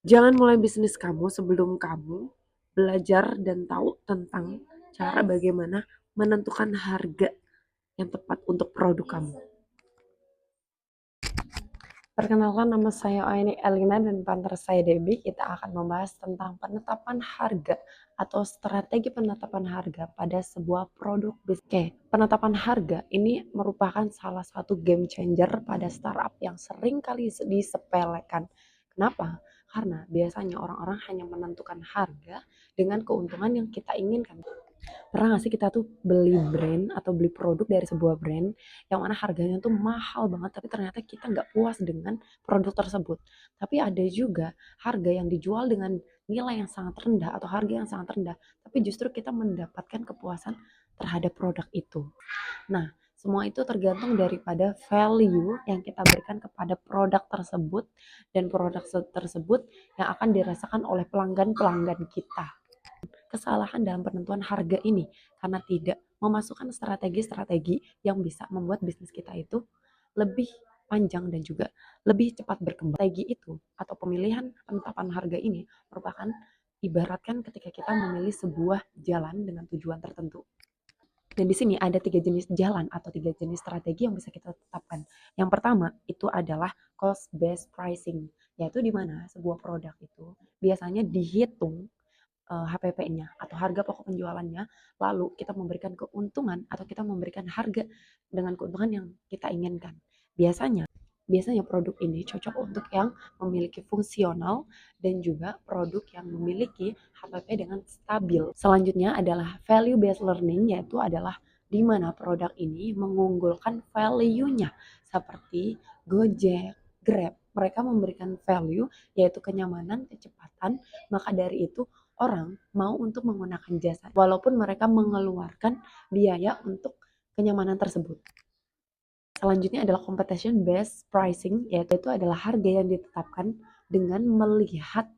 Jangan mulai bisnis kamu sebelum kamu belajar dan tahu tentang cara bagaimana menentukan harga yang tepat untuk produk kamu. Perkenalkan, nama saya Aini Elina dan partner saya Debbie. Kita akan membahas tentang penetapan harga atau strategi penetapan harga pada sebuah produk bisnis. Oke, penetapan harga ini merupakan salah satu game changer pada startup yang sering kali disepelekan. Kenapa? Karena biasanya orang-orang hanya menentukan harga dengan keuntungan yang kita inginkan. Pernah gak sih kita tuh beli brand atau beli produk dari sebuah brand yang mana harganya tuh mahal banget, tapi ternyata kita nggak puas dengan produk tersebut. Tapi ada juga harga yang dijual dengan nilai yang sangat rendah atau harga yang sangat rendah, tapi justru kita mendapatkan kepuasan terhadap produk itu. Nah, semua itu tergantung daripada value yang kita berikan kepada produk tersebut dan produk tersebut yang akan dirasakan oleh pelanggan-pelanggan kita. Kesalahan dalam penentuan harga ini karena tidak memasukkan strategi-strategi yang bisa membuat bisnis kita itu lebih panjang dan juga lebih cepat berkembang. Strategi itu atau pemilihan penetapan harga ini merupakan ibaratkan ketika kita memilih sebuah jalan dengan tujuan tertentu. Dan di sini ada 3 jenis jalan atau 3 jenis strategi yang bisa kita tetapkan. Yang pertama itu adalah cost based pricing, yaitu di mana sebuah produk itu biasanya dihitung HPP-nya atau harga pokok penjualannya, lalu kita memberikan keuntungan atau kita memberikan harga dengan keuntungan yang kita inginkan. Biasanya biasanya produk ini cocok untuk yang memiliki fungsional dan juga produk yang memiliki HPP dengan stabil. Selanjutnya adalah value based learning, yaitu adalah di mana produk ini mengunggulkan value-nya seperti Gojek, Grab. Mereka memberikan value yaitu kenyamanan, kecepatan, maka dari itu orang mau untuk menggunakan jasa walaupun mereka mengeluarkan biaya untuk kenyamanan tersebut. Selanjutnya adalah competition based pricing, yaitu itu adalah harga yang ditetapkan dengan melihat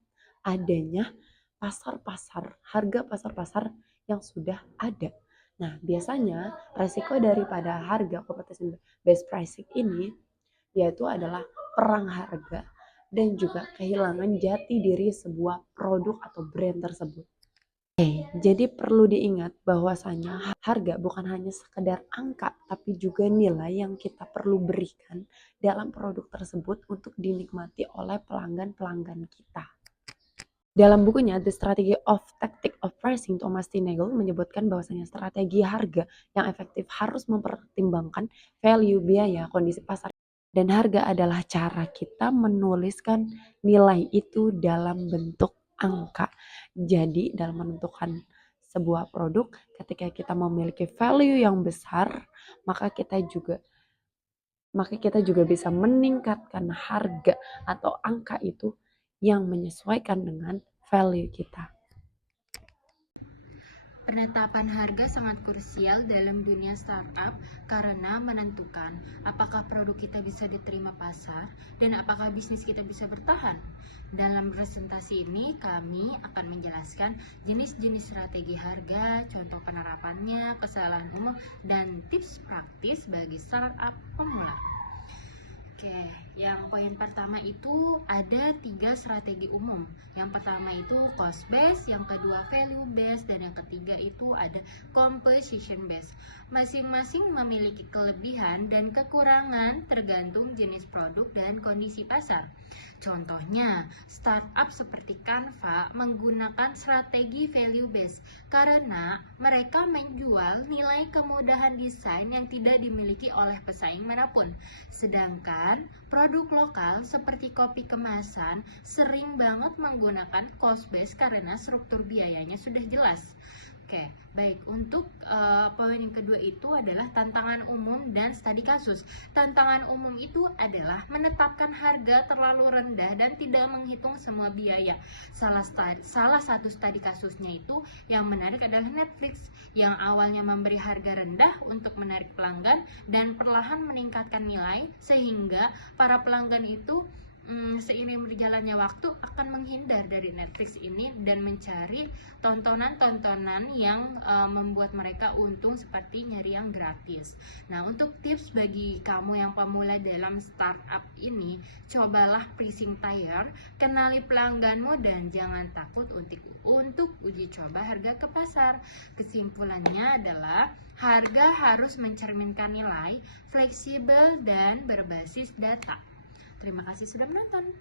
adanya pasar-pasar, harga pasar-pasar yang sudah ada. Nah, biasanya resiko daripada harga competition based pricing ini yaitu adalah perang harga dan juga kehilangan jati diri sebuah produk atau brand tersebut. Jadi perlu diingat bahwasanya harga bukan hanya sekedar angka, tapi juga nilai yang kita perlu berikan dalam produk tersebut untuk dinikmati oleh pelanggan-pelanggan kita. Dalam bukunya The Strategy of Tactic of Pricing, Thomas T. Nagel menyebutkan bahwasanya strategi harga yang efektif harus mempertimbangkan value, biaya, kondisi pasar, dan harga adalah cara kita menuliskan nilai itu dalam bentuk angka. Jadi dalam menentukan sebuah produk, ketika kita memiliki value yang besar, maka kita juga bisa meningkatkan harga atau angka itu yang menyesuaikan dengan value kita. Penetapan harga sangat krusial dalam dunia startup karena menentukan apakah produk kita bisa diterima pasar dan apakah bisnis kita bisa bertahan. Dalam presentasi ini kami akan menjelaskan jenis-jenis strategi harga, contoh penerapannya, kesalahan umum, dan tips praktis bagi startup pemula. Oke, yang poin pertama itu ada 3 strategi umum. Yang pertama itu cost based, yang kedua value based, dan yang ketiga itu ada composition based. Masing-masing memiliki kelebihan dan kekurangan tergantung jenis produk dan kondisi pasar. Contohnya, startup seperti Canva menggunakan strategi value based karena mereka menjual nilai kemudahan desain yang tidak dimiliki oleh pesaing manapun. Sedangkan produk lokal seperti kopi kemasan sering banget menggunakan cost base karena struktur biayanya sudah jelas. Oke, baik. Untuk poin yang kedua itu adalah tantangan umum dan studi kasus. Tantangan umum itu adalah menetapkan harga terlalu rendah dan tidak menghitung semua biaya. Salah satu studi kasusnya itu yang menarik adalah Netflix, yang awalnya memberi harga rendah untuk menarik pelanggan dan perlahan meningkatkan nilai sehingga para pelanggan itu seiring berjalannya waktu akan menghindar dari Netflix ini dan mencari tontonan-tontonan yang membuat mereka untung seperti nyari yang gratis. Nah, untuk tips bagi kamu yang pemula dalam startup ini, cobalah pricing tire, kenali pelangganmu dan jangan takut untuk uji coba harga ke pasar. Kesimpulannya adalah harga harus mencerminkan nilai, fleksibel dan berbasis data. Terima kasih sudah menonton.